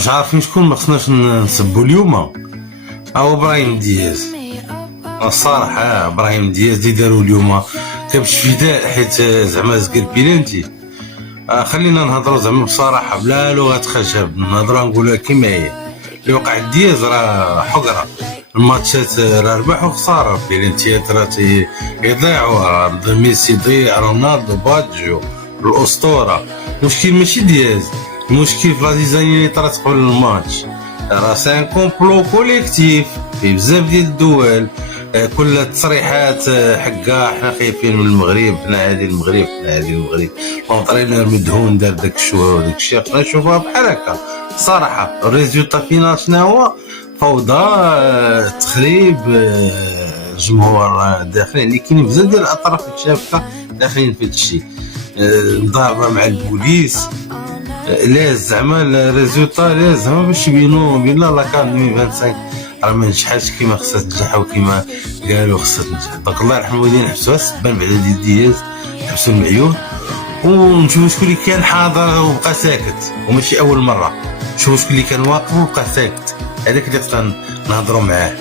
مش عارفين شكون ما خصناش نسبوا اليوم، هو ابراهيم دياز. الصراحه ابراهيم دياز اللي داروا اليوم كبش فداء، حيت زعما زقر بيلانتي. خلينا نهضروا زعما بصراحه بلا لغه خشب، نهضروا نقولها كيما هي. اللي وقع دياز راه حقره، الماتشات راه ربح وخساره، بيلانتيات راه يضيعوا، ميسي يضيع، رونالدو، بادجو الاسطوره. المشكل ماشي دياز، المشكل في لازيزاني اللي طرات قبل الماتش. راه سان كومبلو كوليكتيف في بزاف ديال الدول. كل التصريحات حكا حنا خايفين من المغرب، حنا عادي المغرب، حنا عادي المغرب، لونطرينور مدهون دار داك الشو وداك الشيء. خصنا نشوفوها بحال هكا صراحه. الريزولتا فينال شنو هو؟ فوضى، تخريب، جمهور داخلين، اللي كاينين بزاف ديال الاطراف الشابكه داخلين في هادشي. مضاربه مع البوليس، لا زعما الريزولتا لا زعما باش يبينوا بين لا كان 2025 راه ما نجحش كيما خصها تنجح وكيما قالوا خصها تنجح. دونك الله يرحم الوالدين، حبسوها السبان بعدا ديال دياز، حبسوا المعيون، ونشوفوا شكون اللي كان حاضر وبقى ساكت، وماشي اول مره. نشوفوا شكون اللي كان واقف وبقى ساكت، هذاك اللي خصنا نهضروا معاه.